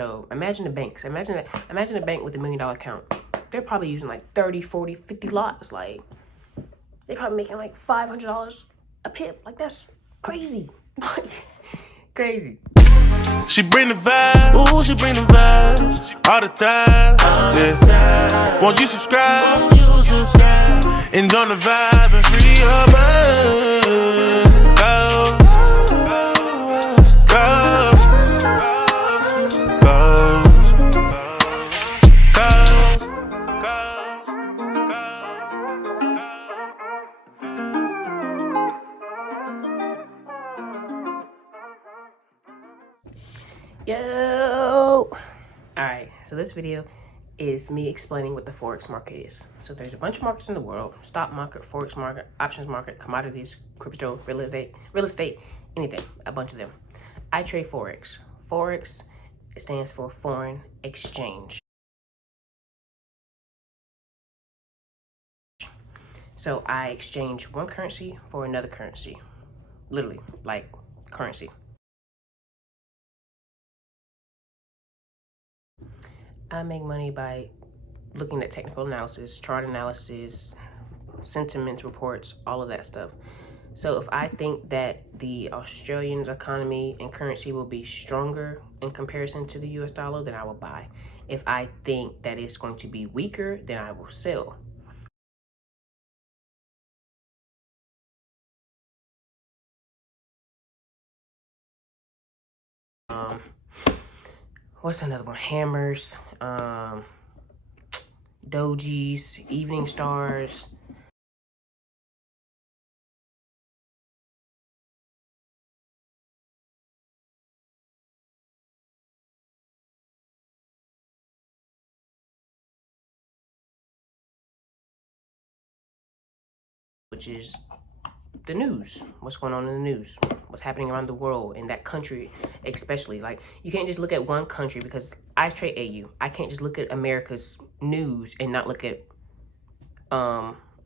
So imagine the banks. Imagine a bank with $1 million account. They're probably using like 30, 40, 50 lots. Like, they're probably making like $500 a pip. Like, that's crazy. Crazy. She bring the vibes, ooh, she bring the vibes all the time, yeah. Won't you subscribe? And join the vibe and free your mind. Go, go, Yo! Alright, so this video is me explaining what the Forex market is. So there's a bunch of markets in the world: stock market, Forex market, options market, commodities, crypto, real estate, anything, a bunch of them. I trade Forex. Forex stands for foreign exchange. So I exchange one currency for another currency. Literally, like currency. I make money by looking at technical analysis, chart analysis, sentiment reports, all of that stuff. So if I think that the Australian economy and currency will be stronger in comparison to the US dollar, then I will buy. If I think that it's going to be weaker, then I will sell. What's another one? Hammers, Dojis, evening stars. Which is the news, what's going on in the news, what's happening around the world, in that country especially. Like, you can't just look at one country, because I trade AU. I can't just look at America's news and not look at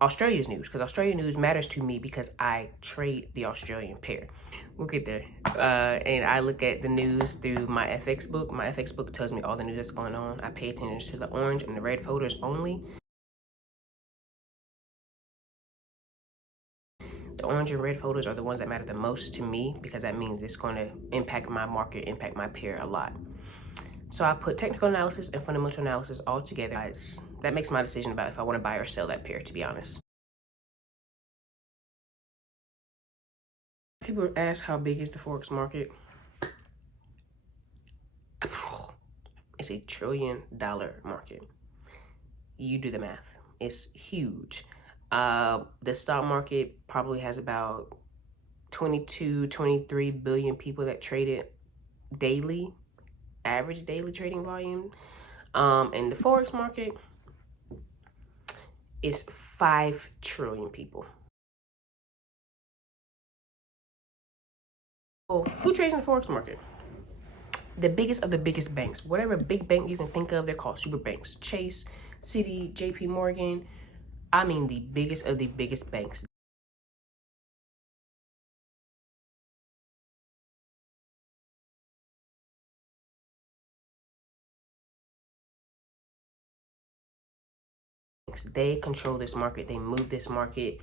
Australia's news, because Australian news matters to me because I trade the Australian pair. We'll get there. And I look at the news through my FX book. My FX book tells me all the news that's going on. I pay attention to the orange and the red photos only. The orange and red photos are the ones that matter the most to me, because that means it's going to impact my market, impact my pair a lot. So I put technical analysis and fundamental analysis all together. That makes my decision about if I want to buy or sell that pair, to be honest. People ask, how big is the Forex market? It's $1 trillion market. You do the math. It's huge. The stock market probably has about 22, 23 billion people that trade it daily, average daily trading volume. And the Forex market is 5 trillion people. Well, who trades in the Forex market? The biggest of the biggest banks. Whatever big bank you can think of, they're called super banks. Chase, Citi, JP Morgan. I mean, the biggest of the biggest banks. They control this market. They move this market.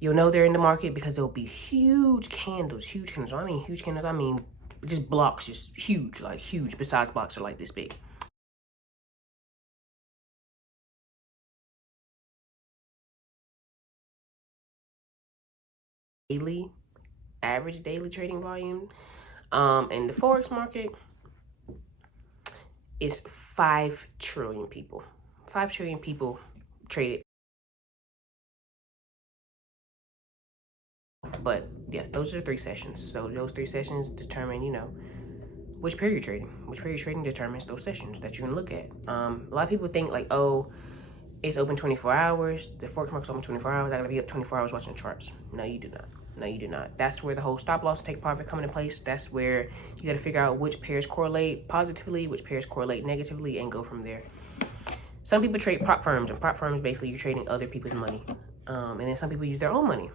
You'll know they're in the market because there'll be huge candles. Huge candles. I mean huge candles. I mean just blocks, just huge, like huge. Besides, blocks are like this big. Daily, average daily trading volume. And the Forex market is 5 trillion people. 5 trillion people trade it. But yeah, those are 3 sessions. So those 3 sessions determine, you know, which pair you're trading. Which pair you're trading determines those sessions that you're gonna look at. A lot of people think like, oh, it's open 24 hours. The Forex market's open 24 hours. I gotta be up 24 hours watching charts. No, you do not. No, you do not. That's where the whole stop loss, take profit come into place. That's where you gotta figure out which pairs correlate positively, which pairs correlate negatively, and go from there. Some people trade prop firms, and prop firms, basically you're trading other people's money. And then some people use their own money.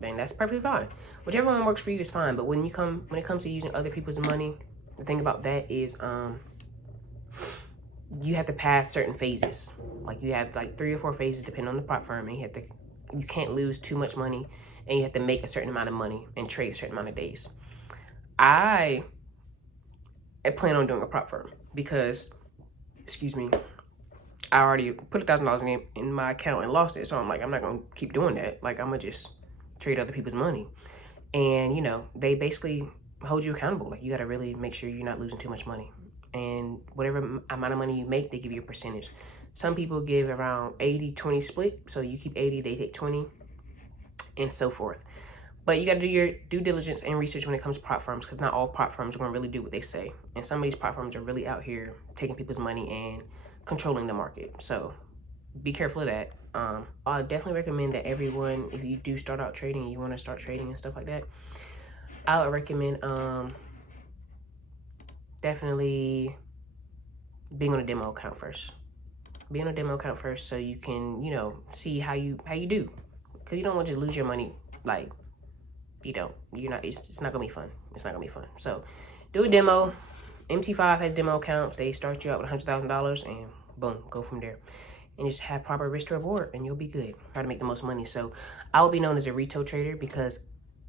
Then that's perfectly fine. Whichever one works for you is fine. But when it comes to using other people's money, The thing about that is you have to pass certain phases. Like you have like 3 or 4 phases depending on the prop firm, and you can't lose too much money, and you have to make a certain amount of money and trade a certain amount of days. I plan on doing a prop firm because, excuse me, I already put $1,000 in my account and lost it. So I'm like, I'm not gonna keep doing that. Like I'm gonna just trade other people's money. And you know, they basically hold you accountable. Like you gotta really make sure you're not losing too much money. And whatever amount of money you make, they give you a percentage. Some people give around 80-20 split. So you keep 80, they take 20, and so forth. But you got to do your due diligence and research when it comes to prop firms, because not all prop firms are going to really do what they say. And some of these prop firms are really out here taking people's money and controlling the market. So be careful of that. I definitely recommend that everyone, if you do start out trading, you want to start trading and stuff like that, I would recommend definitely being on a demo account first. Be on a demo account first so you can, you know, see how you do. Because you don't want to just lose your money. Like, it's not going to be fun. It's not going to be fun. So, do a demo. MT5 has demo accounts. They start you out with $100,000 and boom, go from there. And just have proper risk to reward and you'll be good. Try to make the most money. So, I will be known as a retail trader because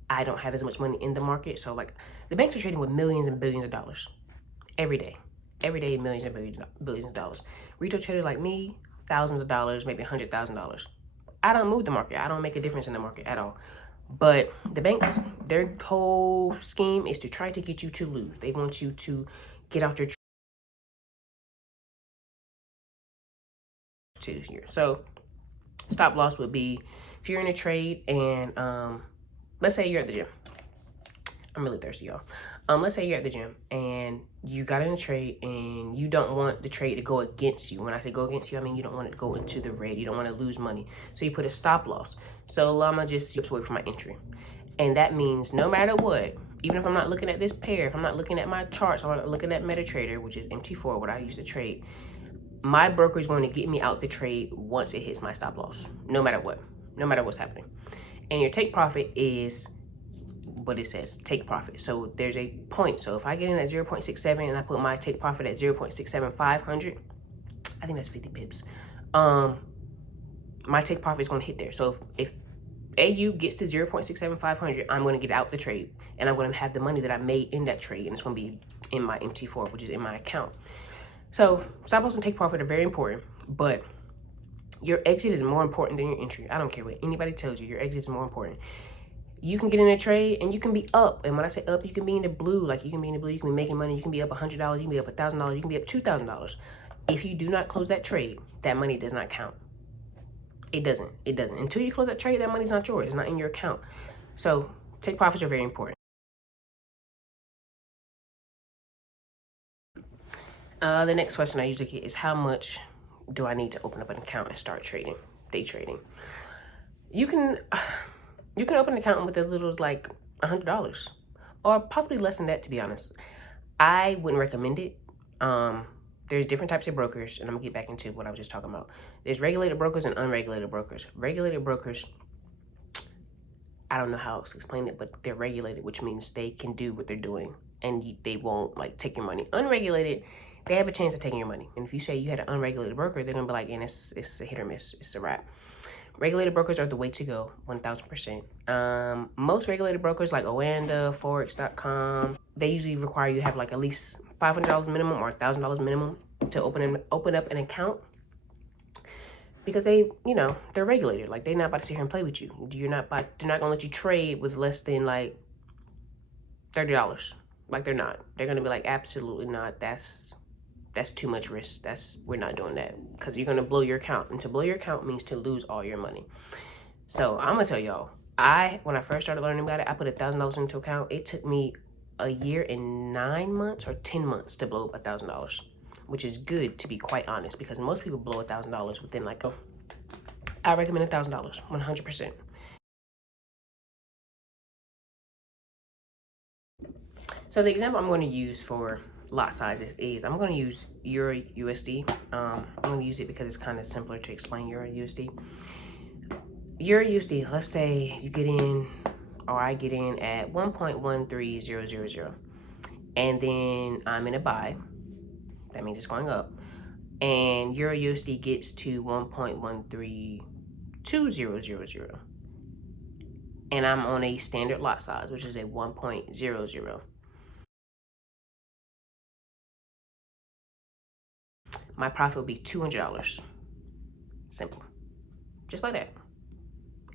I don't have as much money in the market. So, like, the banks are trading with millions and billions of dollars every day. Every day, millions and billions of dollars. Retail trader like me, thousands of dollars, maybe $100,000. I don't move the market. I don't make a difference in the market at all. But the banks, their whole scheme is to try to get you to lose. They want you to get out your here. So stop loss would be if you're in a trade and let's say you're at the gym. I'm really thirsty, y'all. Let's say you're at the gym and you got in a trade and you don't want the trade to go against you. When I say go against you, I mean you don't want it to go into the red. You don't want to lose money. So you put a stop loss. So I'm going to just wait for my entry. And that means no matter what, even if I'm not looking at this pair, if I'm not looking at my charts, I'm not looking at MetaTrader, which is MT4, what I used to trade, my broker is going to get me out the trade once it hits my stop loss, no matter what, no matter what's happening. And your take profit is what it says, take profit. So there's a point. So if I get in at 0.67 and I put my take profit at 0.67500, I think that's 50 pips. My take profit is going to hit there. So if AU gets to 0.67500, I'm going to get out the trade and I'm going to have the money that I made in that trade, and it's going to be in my MT4, which is in my account. So stop loss and take profit are very important, but your exit is more important than your entry. I don't care what anybody tells you, your exit is more important. You can get in a trade and you can be up. And when I say up, you can be in the blue. Like you can be in the blue, you can be making money. You can be up $100, you can be up $1,000, you can be up $2,000. If you do not close that trade, that money does not count. It doesn't. It doesn't. Until you close that trade, that money's not yours. It's not in your account. So take profits are very important. The next question I usually get is how much do I need to open up an account and start trading, day trading? You can open an account with as little as like $100 or possibly less than that, to be honest. I wouldn't recommend it. There's different types of brokers, and I'm gonna get back into what I was just talking about. There's regulated brokers and unregulated brokers. Regulated brokers, I don't know how else to explain it, but they're regulated, which means they can do what they're doing and they won't like take your money. Unregulated, they have a chance of taking your money. And if you say you had an unregulated broker, they're gonna be like, and it's a hit or miss, it's a wrap. Regulated brokers are the way to go, 1000%. Most regulated brokers like Oanda, Forex.com, they usually require you to have like at least $500 minimum or $1,000 minimum to open up an account, because they, they're regulated. Like they're not about to sit here and play with you. They're not gonna let you trade with less than like $30. Like they're not. They're gonna be like, absolutely not. That's too much risk. We're not doing that, because you're gonna blow your account. And to blow your account means to lose all your money. So I'm gonna tell y'all, when I first started learning about it, I put $1,000 into account. It took me a year and 9 months or 10 months to blow up $1,000, which is good, to be quite honest, because most people blow $1,000 within like I recommend $1,000, 100%. So the example I'm going to use for lot sizes is I'm going to use Euro USD. I'm going to use it because it's kind of simpler to explain Euro USD. Euro USD, let's say you get in, or I get in at 1.13000. and then I'm in a buy. That means it's going up. And Euro USD gets to 1.132000. And I'm on a standard lot size, which is a 1.00. My profit will be $200. Simple. Just like that.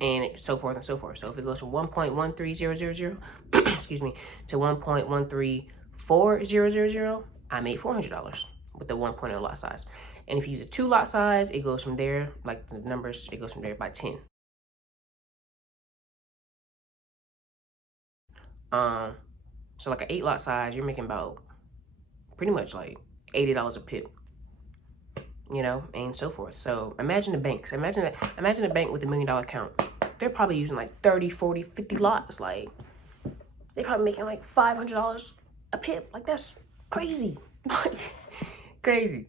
And so forth and so forth. So if it goes from 1.13000, excuse me, to 1.134000, I made $400 with the 1.0 lot size. And if you use a 2 lot size, it goes from there, like the numbers, it goes from there by 10. So like an 8 lot size, you're making about pretty much like $80 a pip, you know, and so forth. So imagine the banks. Imagine a bank with $1 million account. They're probably using like 30, 40, 50 lots. Like, they're probably making like $500 a pip. Like, that's crazy. Like, crazy.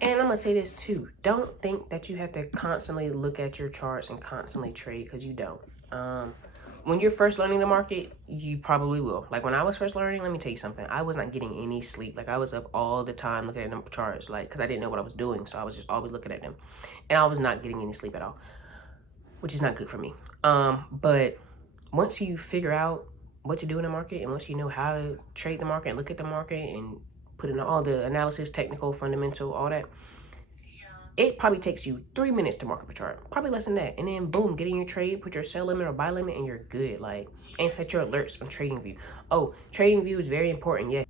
And I'm gonna say this too. Don't think that you have to constantly look at your charts and constantly trade, because you don't. When you're first learning the market, you probably will. Like when I was first learning, let me tell you something. I was not getting any sleep. Like I was up all the time looking at them charts, like, because I didn't know what I was doing. So I was just always looking at them. And I was not getting any sleep at all, which is not good for me. But once you figure out what to do in the market, and once you know how to trade the market and look at the market and put in all the analysis, technical, fundamental, all that, it probably takes you 3 minutes to mark up a chart, probably less than that. And then boom, get in your trade, put your sell limit or buy limit, and you're good. Like, and set your alerts on TradingView. Oh, TradingView is very important. Yeah,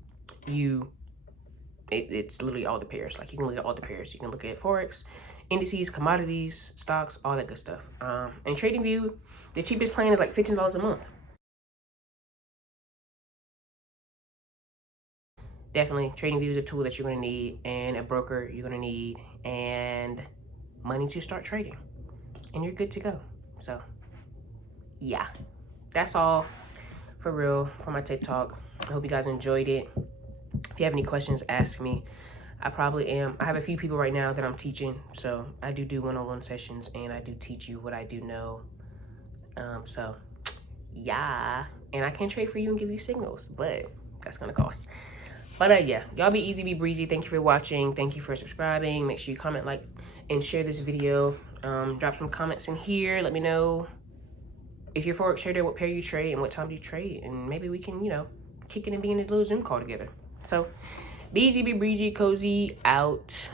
it's literally all the pairs. Like, you can look at all the pairs. You can look at Forex, indices, commodities, stocks, all that good stuff. And TradingView, the cheapest plan is like $15 a month. Definitely, TradingView is a tool that you're going to need, and a broker you're going to need, and money to start trading, and you're good to go. So, yeah, that's all for real for my TikTok. I hope you guys enjoyed it. If you have any questions, ask me. I probably am. I have a few people right now that I'm teaching, so I do one-on-one sessions, and I do teach you what I do know. So, yeah, and I can trade for you and give you signals, but that's going to cost. But yeah, y'all be easy, be breezy. Thank you for watching. Thank you for subscribing. Make sure you comment, like, and share this video. Drop some comments in here. Let me know if you're a Forex trader, what pair you trade and what time do you trade. And maybe we can, you know, kick it and be in a little Zoom call together. So, be easy, be breezy, cozy, out.